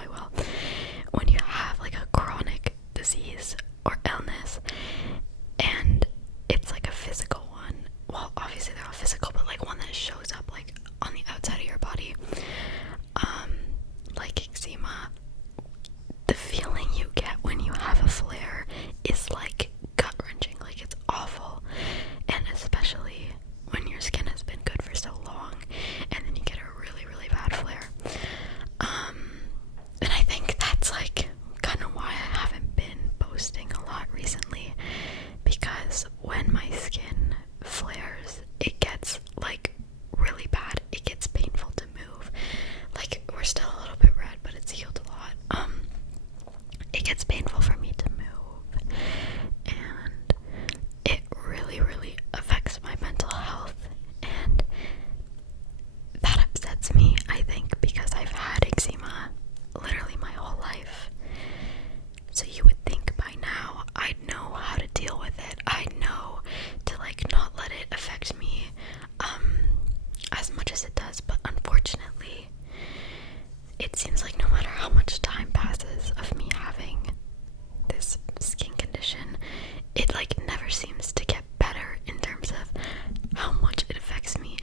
I will. When you have like a chronic disease or illness, and it's like a physical one, well, obviously they're all physical, but like one that shows up like on the outside of your body, like eczema, the feeling you get when you have a flare is like gut-wrenching, like it's awful. And especially when your skin has been good for so long and then you get a really, really bad flare. And I think that's like kind of why I haven't been posting a lot recently, because when my skin flares, it gets like really bad. It gets painful to move. Like, we're still a little bit red, but it's healed a lot. It gets painful for me to move, and it really, really affects my mental health, and that upsets me, I think, because I've had eczema literally my whole life. So you would think by now I'd know how to deal with it. I'd know to like not let it affect me as much as it does, but unfortunately it seems like no matter how much time passes of me having this skin condition, it like never seems to get better in terms of how much it affects me.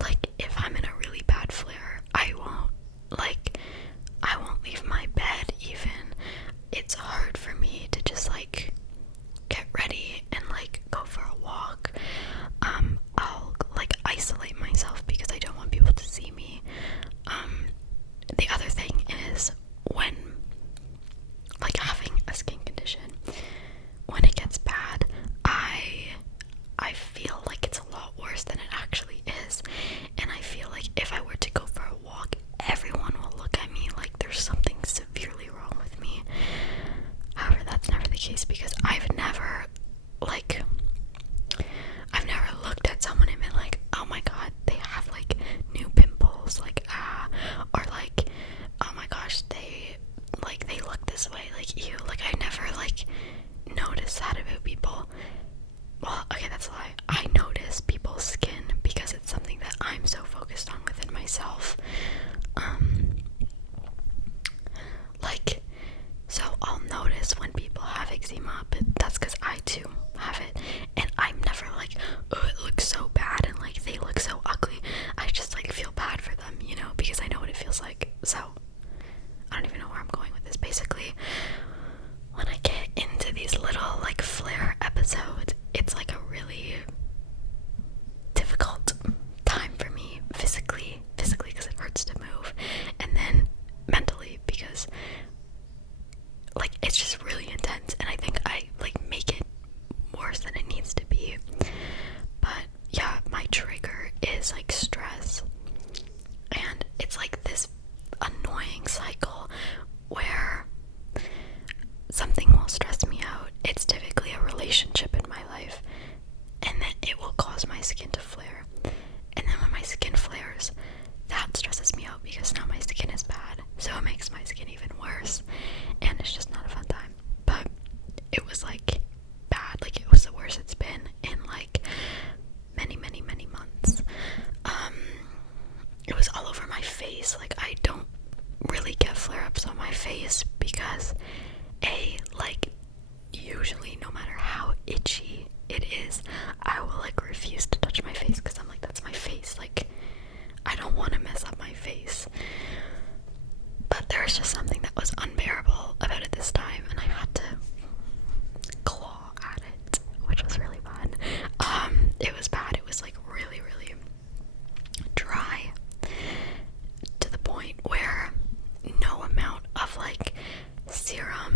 Like, if I'm in a really bad flare, I won't leave my bed even. It's hard for me to just like get ready and like go for a walk. I'll like isolate myself because I don't want people to see me. The other thing is, when like having a skin condition, when it gets bad, I feel like it's a lot worse than it actually is, and I feel like if I were to go for a walk, everyone will look at me like there's something severely wrong with me. However, that's never the case, because I've never looked at someone and been like, oh my god, they have like new pimples, like or like, oh my gosh, they look this way, like ew. Like, I never like noticed that about people. Well, okay, that's a lie. I notice people's skin because it's something that I'm so focused on within myself. Like, so I'll notice when people have eczema, but that's because I too have it, and I'm never like, oh, it looks so bad, and like they look so ugly. I just like feel bad for them, you know, because I know what it feels like. So I don't even know where I'm going with this. Basically, when I get into these little like flare episodes, it's like a really difficult time for me physically because it hurts to move, and then mentally because like it's just really intense, and I think I like make it worse than it needs to be. But yeah, my trigger is like stress, and it's like this annoying cycle where something will stress me out. It's typically a relationship in my life, and then it will cause my skin to flare, and then when my skin flares, that stresses me out because now my skin is bad, so it makes my skin even worse, and it's just not a fun time. But it was like bad, like it was the worst it's been in like many months. It was all over my face. Like, I don't really get flare-ups on my face because like usually no matter how itchy it is, I will like refuse to touch my face because I'm like, that's my face, like I don't want to mess up my face. But there was just something that was unbearable about it this time, and I had to claw at it, which was really fun. It was bad. It was like really, really dry to the point where no amount of like serum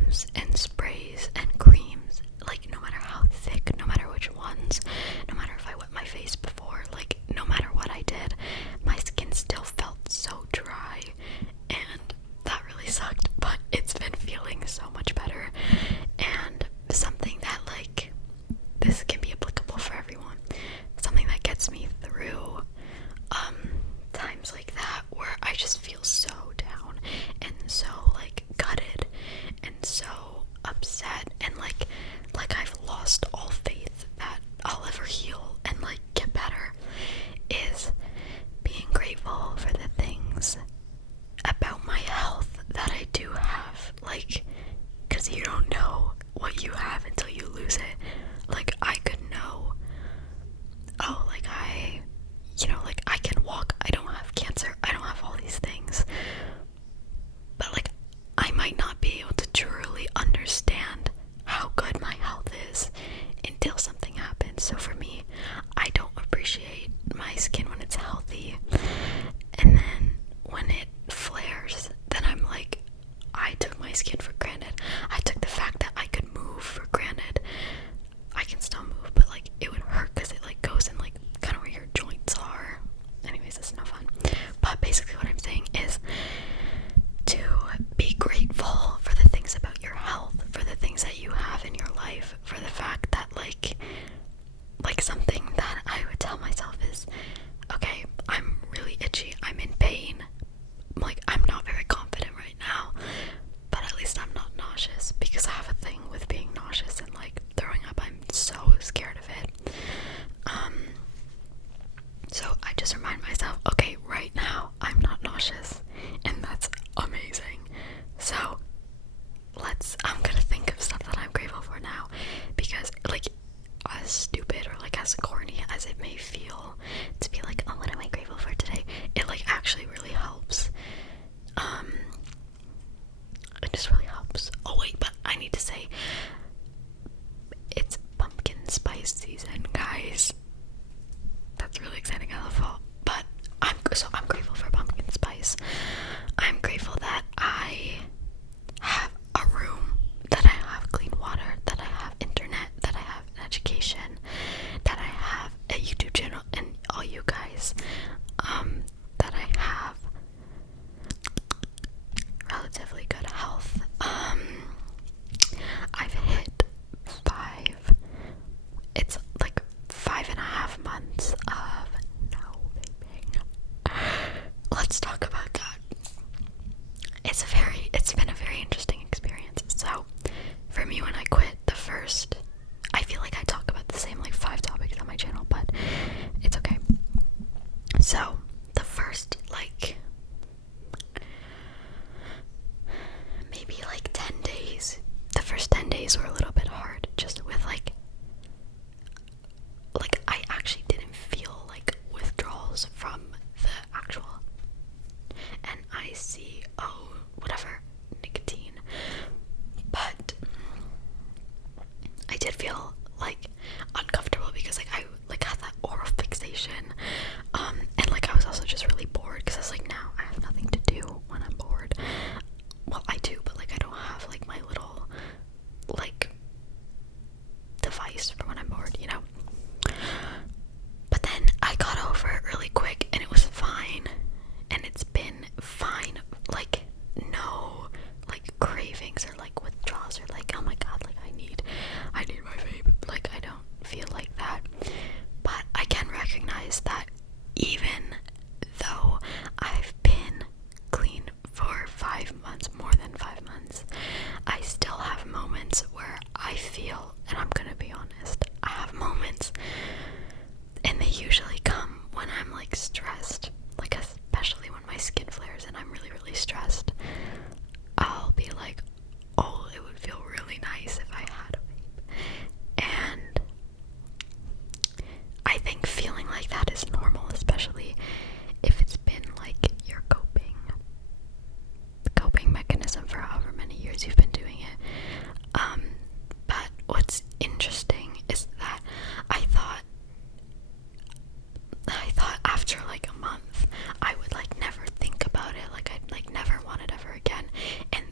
it just really helps. Oh wait, but I need to say, it's pumpkin spice season, guys. That's really exciting. I love fall, but I'm grateful for pumpkin spice. I'm grateful that I have a room, that I have clean water, that I have internet, that I have an education, that I have a YouTube channel, and all you guys, that I have relatively good health. I've hit it's like 5.5 months of no vaping. Let's talk about that. It's been a very interesting experience. So for me, when I quit I feel like I talk about the same like 5 topics on my channel, but it's okay. So the first like maybe like 10 days, the first 10 days were a little bit hard, just with like I actually didn't feel like withdrawals from the actual whatever nicotine, but I did feel like uncomfortable because like I like had that oral fixation, and like I was also just really bored because I was like, now I have nothing to do when I'm bored. Well, I do, but like I don't have like my little like device for when I'm bored, you know. But then I got over it really quick and it was fine, and it's been fine. Like no like cravings or like withdrawals or like, oh my god, like I need my vape. Like I don't feel like that. But I can recognize that even though I've been clean for 5 months, more than 5 months, I still have moments where I feel, and I'm gonna be honest, I have moments, and they usually come when I'm like stressed, like especially when my skin flares and I'm really, really stressed. I'll be like, oh, it would feel really nice if I had a vape. And I think feeling like that is normal, especially if it's been like your coping mechanism for however many years you've been doing it. But what's interesting is that I thought after like a month I would like never think about it, like I'd like never want it ever again. And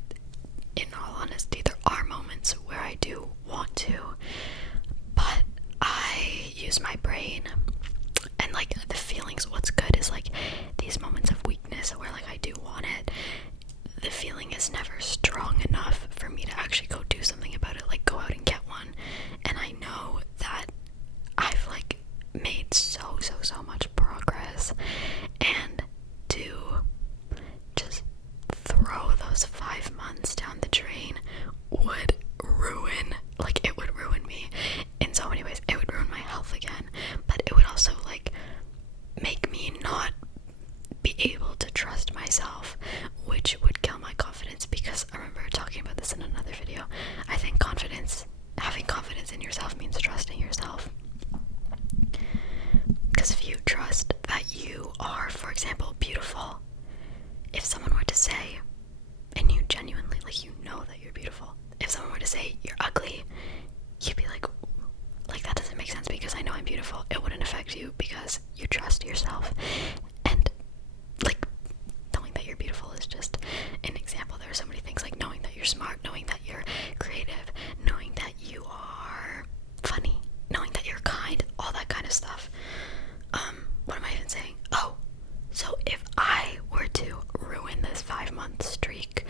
in all honesty, there are moments where I do want to, but I use my brain, and like the feelings, what's good is like these moments of weakness where like I do want it, the feeling is never strong enough for me to actually go do something about it, like go out and get one. And I know that I've like made so much progress, and to just throw those 5 months down the drain would ruin me in so many ways. It would ruin my health again, but it would also like make me not be able to trust myself, which would kill my confidence, because I remember talking about this in another video. I think having confidence in yourself means trusting yourself. Because if you trust that you are, for example, beautiful, if someone were to say, and you genuinely, like, you know that you're beautiful, if someone were to say you're ugly, you'd be like that doesn't make sense because I know I'm beautiful. It wouldn't affect you because you trust yourself. And like knowing that you're beautiful is just an example. There are so many things, like knowing that you're smart, knowing that you're creative, knowing that you are funny, knowing that you're kind, all that kind of stuff. What am I even saying? Oh, so if I were to ruin this 5-month streak,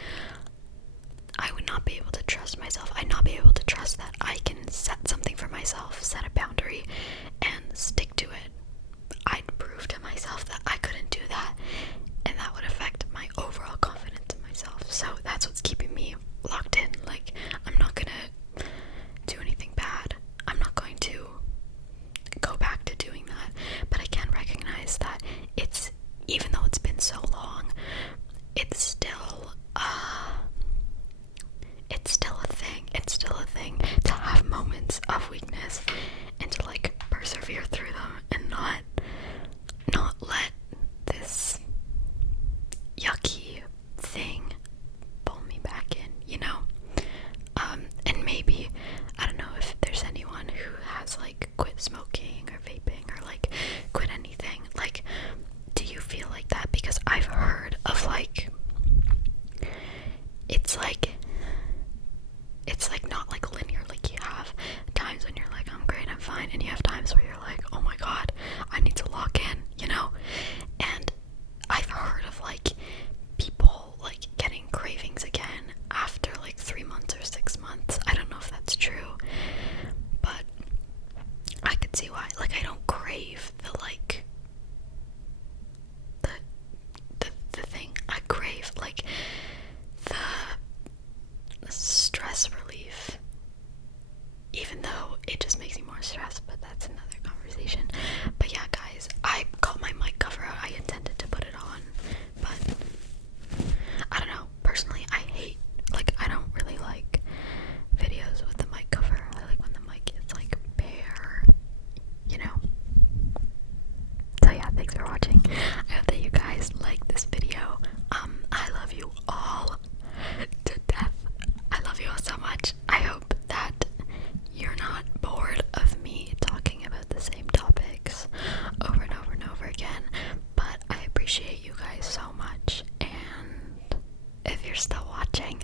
I would not be able to trust myself. I'd not be able to trust that I can set something for myself, set a boundary, and stick to it. I'd prove to myself that I couldn't do that, and that would affect my overall confidence in myself. So that's what's keeping me locked in. Like, I'm not gonna do anything bad. I'm not going to go back to doing that. But I can recognize that even though it's been so long, it's still a thing. It's still a thing to have moments of weakness and to like persevere through them and not let this yucky thing pull me back in, watching.